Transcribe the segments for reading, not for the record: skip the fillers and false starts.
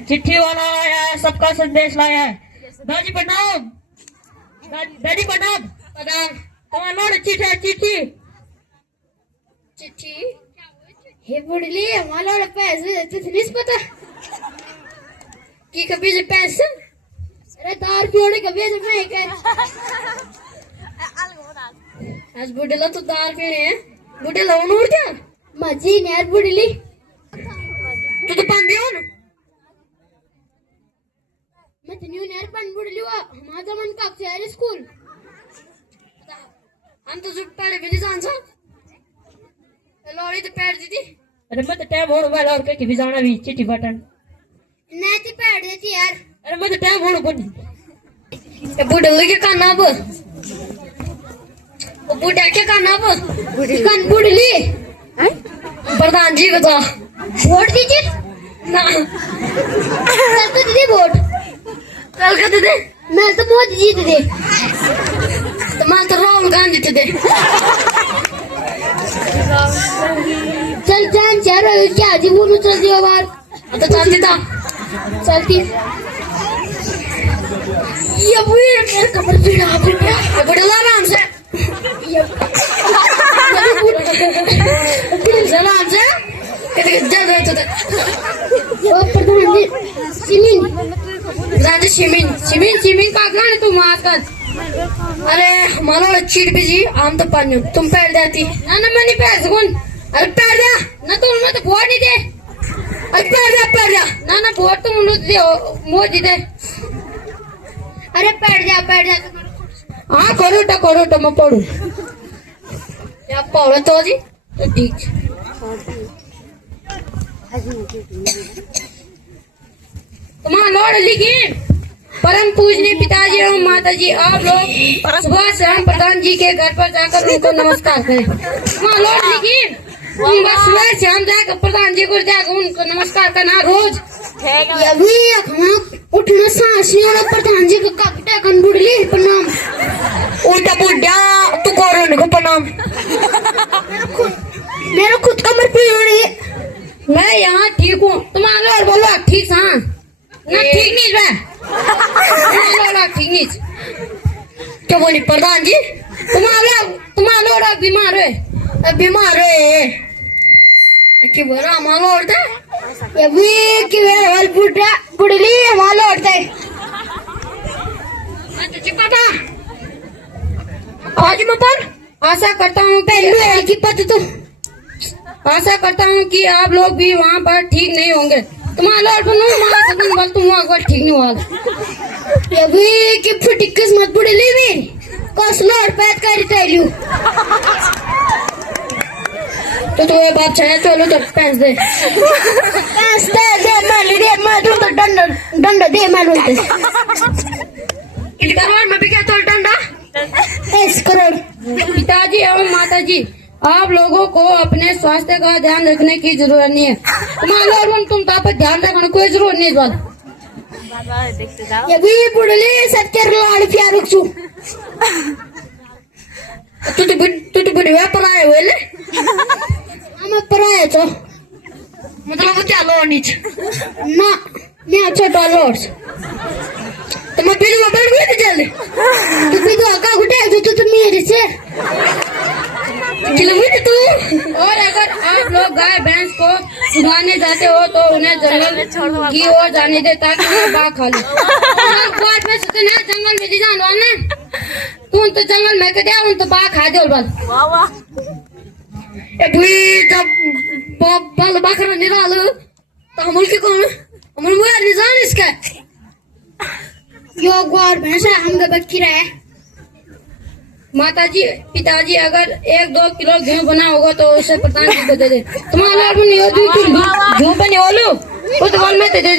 चिट्ठी वाला आया है, सबका संदेश लाया है। दादी प्रणाम, दादी प्रणाम। तुम्हारा लोड चिट्ठी है, चिट्ठी चिट्ठी हे बुढ़ली हमारा पैसे तुझे नहीं पता कि कभी जो पैसे अरे दार पीने कभी जब मैं क्या आज बुढ़ला तो दार पीने हैं बुढ़ला उन्होंने क्या मजी यार बुढ़ली तू तो पांडे हो ना मैं तो न्यू यार पांड बुढ़ली हुआ हमारा मन का अक्सर स्कूल हम तो जुट पड़े बिली जानसा लॉरी तो पैर दी थी अरे मैं तो टाइम होने वाला और कहीं भी जाना भी चिट्ठी बटन नहीं थी पैर देती यार अरे मैं तो टाइम होने बनी ये बुढ़े के काना अब वो बुढ़ा के काना अब कान बुढ़ली प्रधान जी बता वोट दीजिए ना कल तो दीदी वोट कल का दीदी मैं तो मोदी जी दीदी तुम्हारा तो राहुल गांधी दीदी चल जान चार क्या जी बोलूं चल दियो बार तो चलती था चलती ये बुरी मेरे कमर पीड़ा ये बड़ा आराम से आराम से जल रहे थे वो प्रधान जी सिमिन का गाने तुम आकर अरे हमारा चीट भी जी आम तो पानी तुम पैर देती ना ना मैं नहीं पैर सकूं अरे पैर दे ना तुम मैं तो वोट नहीं दे अरे पैर दे ना ना वोट तुम उन्हें दे मोदी दे अरे पैर जा हाँ करो तो मैं पढ़ू या पढ़ो तो जी तो ठीक तुम्हारा लौट लिखी परम पूजनीय पिताजी एवं माता जी आप लोग सुबह शाम प्रधान जी के घर पर जाकर उनको नमस्कार करें। वहाँ लौट लिखी सुबह शाम जाकर प्रधान जी को जाकर उनको नमस्कार करना रोज उठना सांस नहीं होना प्रधान जी का कन बुढ़ली प्रणाम उल्टा बुढ़ा तू करो उनको प्रणाम मेरा खुद कमर पीड़ रही है मैं यहाँ ठीक हूँ तुम्हारा और बोलो ठीक हाँ ना ठीक नहीं मैं ठीक नहीं क्या बोली प्रधान जी तुम्हारा बीमार है कि बड़ा हमारा उड़ता है ये भी कि वे बुढ़ा बुढ़ली हमारा उड़ता है मैं तुझे पता आज मैं पर आशा करता हूँ पहले की पता तो आशा करता हूँ कि आप लोग भी वहाँ पर ठीक नहीं होंगे तुम्हारा तुम वहाँ ठीक नहीं हुआ ये भी कि फटी किस्मत बुढ़ली भी कसलो और पैद कर तैलू तो तुम्हें बात चाहिए चलो तो पैस दे मैं तो डंडा दे मैं बोलते करोड़ में भी क्या तो डंडा 10 करोड़ पिताजी एवं माता जी आप लोगों को अपने स्वास्थ्य का ध्यान रखने की जरूरत नहीं है तुम तो ध्यान रखने कोई जरूरत नहीं ये भी बुढ़ली सत्तर लाड़ प्यार रखू तू तो बुढ़िया पर आए हुए ले मैं पर आया तो मतलब क्या लोड नीच ना मैं छोटा लोड तो मैं बिल में बैठ गई थी जल्दी तू भी तो आका गुटे तो मेरे से किलोमीटर तू और अगर आप लोग गाय भैंस को सुधारने जाते हो तो उन्हें जंगल की ओर जाने दे ताकि वो बाघ खा ले जंगल में जान वाले तू तो जंगल में दिया उन तो बाघ खा दे बल जब बल बकरा निकाल तो हम की कौन हम मुझे निजान इसका यो ग्वार भैंसा हम बच्ची रहे माताजी पिताजी अगर 1-2 किलो गेहूं बना होगा तो उसे प्रधान जी को दे दे तुम्हारा गेहूं बने बोलो वो तो बोल में दे दे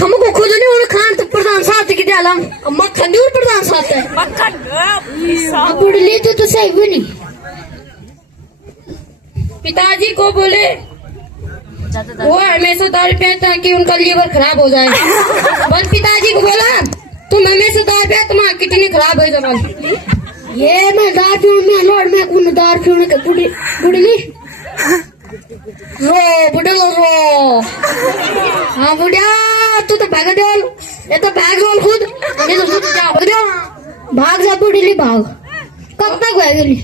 हमको खुद नहीं उन्हें खान तो प्रधान साथ की दिया मक्खन नहीं प्रधान साथ है बुढ़ली तो सही बनी पिताजी को बोले वो हमेशा दारू पिए ताकि उनका लीवर खराब हो जाए बस पिताजी को बोला तुम हमेशा दारू पिए तुम्हारी किडनी खराब हो जाए ये मैं दारू पीऊं मैं लोड में कौन दारू पीने के बुढ़ली रो बुढ़लो रो हाँ बुढ़िया तू तो भाग दे ये तो भाग दो खुद नहीं तो खुद जा भाग दो भाग जा बुढ़ी भाग कब तक भागेगी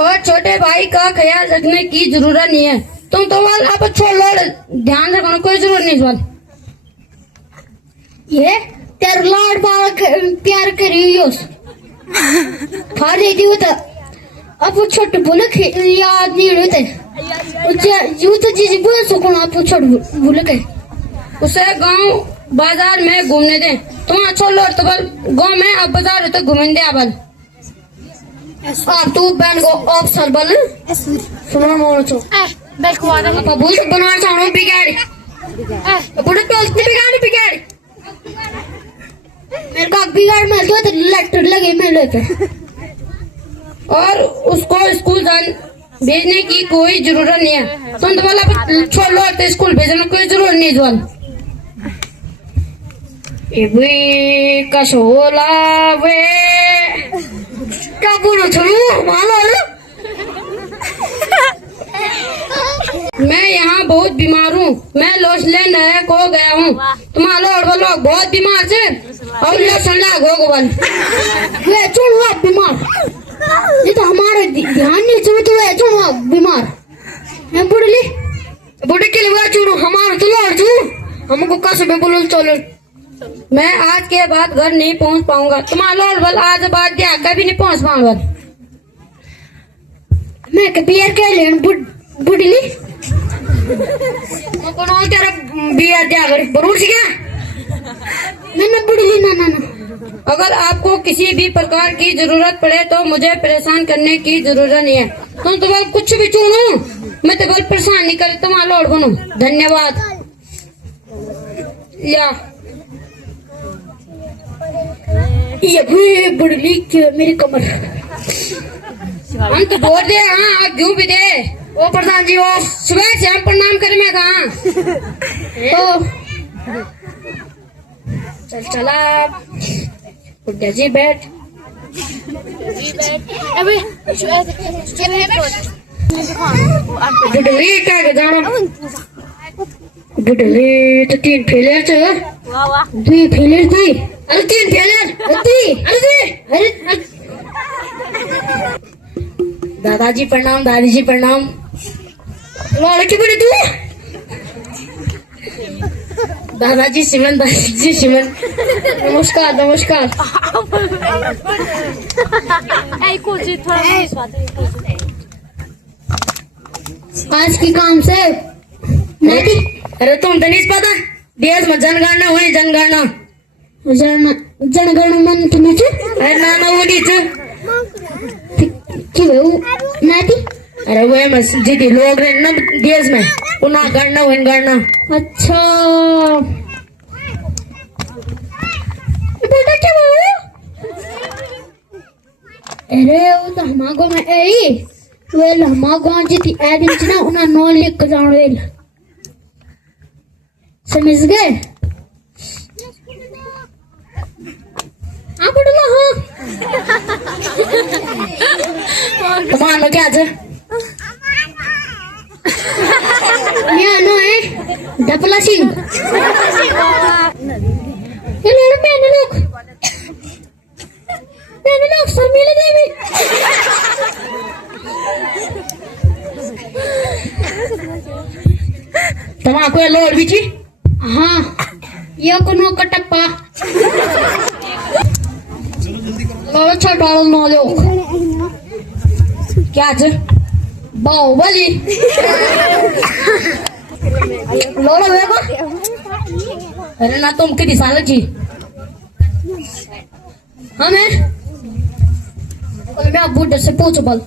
और छोटे भाई का ख्याल रखने की जरूरत नहीं है तुम तो वाल आप छोड़ लो ध्यान रखना कोई जरूरत नहीं इस वाल ये तेरे लाड प्यार करी फाड़ देती हो तो अब वो छोटे बोले याद नहीं रहते यू तो चीज बोल सको आप वो छोटे बोले के उसे गांव बाजार में घूमने दे तुम छोड़ लो तो बल गांव में अब बाजार तो घूमने दे अब तू बहन को ऑप्शन बल सुनो मोड़ चो आप भूल बना चाहो बिगाड़ी बुढ़े तो बिगाड़ी मेरे को बिगाड़ में तो लेटर लगे मेरे पे और उसको स्कूल भेजने की कोई जरूरत नहीं है तुम तो वाला छोड़ लो तो स्कूल भेजने कोई जरूरत नहीं जवान ये कसोला वे क्या बोलो छोड़ू मालो मैं यहाँ बहुत बीमार हूँ मैं लॉसलैंड हो गया हूँ तुम्हारा लोग बहुत बीमार से और लॉसलैंड हो गए चुन बीमार ये तो हमारे ध्यान नहीं चुनो तो बीमार मैं बुढ़ी के लिए चुनो हमारा तो लौट चुनो हमको कैसे मैं बोलो चलो मैं आज के बाद घर नहीं पहुंच पाऊंगा तुम्हारा लौट बल आज बाद दिया कभी नहीं पहुंच पाऊंगा मैं बियर के लिए बुढ़ी कौन तेरा बियर दिया कर बरूर से क्या ना बुढ़ी ना अगर आपको किसी भी प्रकार की जरूरत पड़े तो मुझे परेशान करने की जरूरत नहीं है तुम तो बल कुछ भी चुनो मैं तो बल परेशान नहीं कर तुम्हारा लौट बनो धन्यवाद या ये बुढ़ली मेरी कमर हम तो बोल दे हाँ क्यों भी दे ओ प्रधान जी ओ सुबह से हम प्रणाम करे मैं कहा चल चला बुढ़िया जी बैठ बुढ़ली क्या के जाना बुढ़ली तो 3 फेलियर थे 2 फेलियर थी अरे 3 फेलियर अरे दादाजी प्रणाम दादी जी प्रणाम लड़की बोले तू दादाजी सिमरन दादी जी सिमरन नमस्कार आज की काम से नहीं अरे तुम तो नहीं पता देश में जनगणना हुई जनगणना मन तुम्हें अरे ना उड़ी नहीं अरे वो जितने लोग रहे ना देश में पुनः गणना अच्छा बेटा क्या अरे वो तो हमारे गाँव में आई वेल हमारे गाँव जितनी दिन ना उन्हें नॉन लिख कर जाओ वेल समझ गए आप बोलो हाँ तुम्हारा क्या है यहाँ नो है डपला सिंह ये लोग शर्मिला देवी तुम्हारा लोड भी थी हाँ ये कोनो कटप्पा अच्छा डाल ना लो क्या है बाहुबली लोड़ा वेगो अरे ना तुम कितनी साल की हमें मैं अब बुढ़े से पूछो बल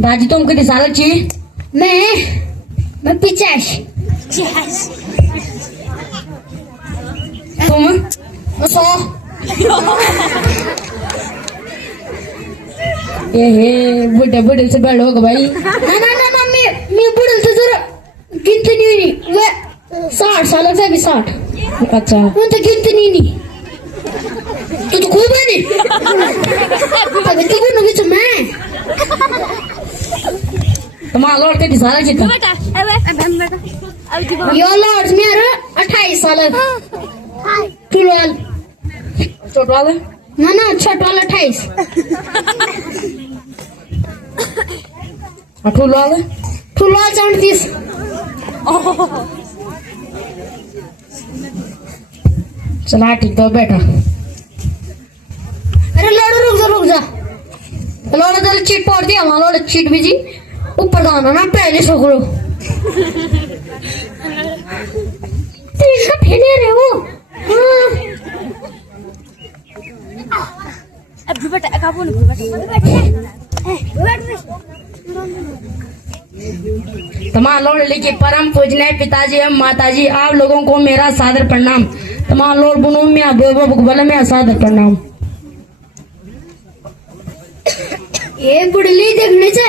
दादी तुम कितनी साल की मैं 50 तुम 100 ये बुढ़े से बड़ होगा भाई ना मैं बुढ़े से जरा गिनती नहीं वे 60 साल से भी 60 अच्छा मैं तो गिनती नहीं तू तो खूब है नहीं अबे तो को नहीं मैं तुम्हारा लॉर्ड के सारा कितना यो लॉर्ड्स में 28 साल टूलवाल छोट वाला ना छोट वाला 28 अठूल वाला टूलवाल 34 चला ठीक तो बैठा अरे लड़ो रुक जा लड़ो जरा चीट पड़ दिया हमारा लड़ो चीट भी जी ऊपर दाना ना पहले सगड़ो तीन का फेले रहे वो अब बेटा का बोल तमाम लॉर्ड लिखे परम पूजनीय पिताजी एवं माताजी आप लोगों को मेरा सादर प्रणाम। तमाम लॉर्ड बुनो में बोले में सादर प्रणाम। ये बुढ़ली देखने से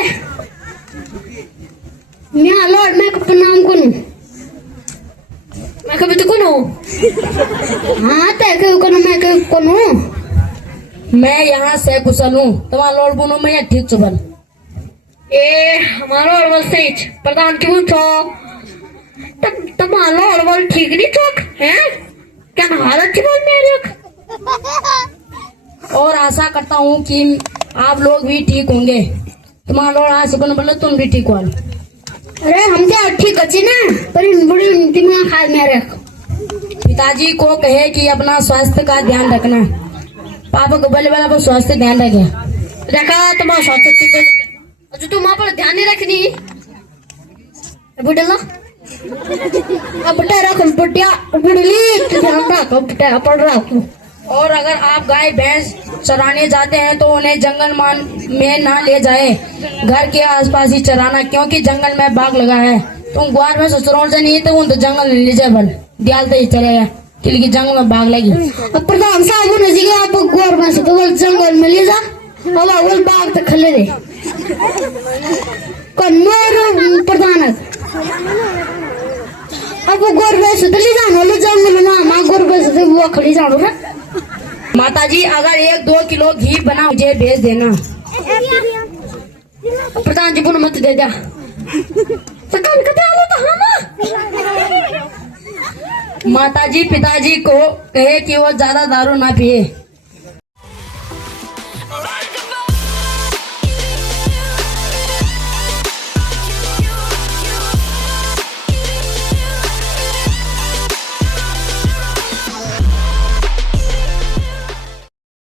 मैं लॉर्ड मैं प्रणाम करूं मैं कभी तो कौन हूँ हाँ तय कौन मैं कौन हूँ मैं यहाँ से कुशल हूँ। तमाम लॉर्ड बुनो में ठीक चुबल ए हमारा अरवल से प्रधान की पूछो तुम्हारा अरवल ठीक नहीं चौक है क्या हालत की बोल मेरे और आशा करता हूँ कि आप लोग भी ठीक होंगे। तुम्हारा लॉर्ड आज सुबह बोले तुम भी ठीक हो। अरे हम क्या ठीक अच्छी ना पर बड़ी दिमाग खा मेरे पिताजी को कहे कि अपना स्वास्थ्य का ध्यान रखना। पापा को बोले वाला पर स्वास्थ्य ध्यान रखे। देखा तुम्हारा स्वास्थ्य ठीक है जो तुम वहां पर ध्यान नहीं रखनी बुढ़ला अब बेटा रख बुढ़िया बुढ़ली ध्यान रख बेटा पढ़ रहा हूँ। और अगर आप गाय भैंस चराने जाते हैं तो उन्हें जंगल में ना ले जाए, घर के आसपास ही चराना क्योंकि जंगल में बाघ लगा है। तुम ग्वार में ससुरों से नहीं तो उन तो जंगल नहीं ले जाए बल दियाल ही चलेगा क्योंकि जंगल में बाघ लगी। अब प्रधान साहब ने जी आप ग्वार में से तो जंगल में ले जा अब वो बाघ तक खले दे कन्नौर प्रधान अब वो गोर में से तो ले जानो ले जंगल में मां गोर में से वो खड़ी जानो ना माताजी अगर 1-2 किलो घी बना मुझे भेज देना। प्रधान जी को मत दे दिया सकाल कते आलो तो हम माताजी पिताजी को कहे कि वो ज्यादा दारू ना पिए।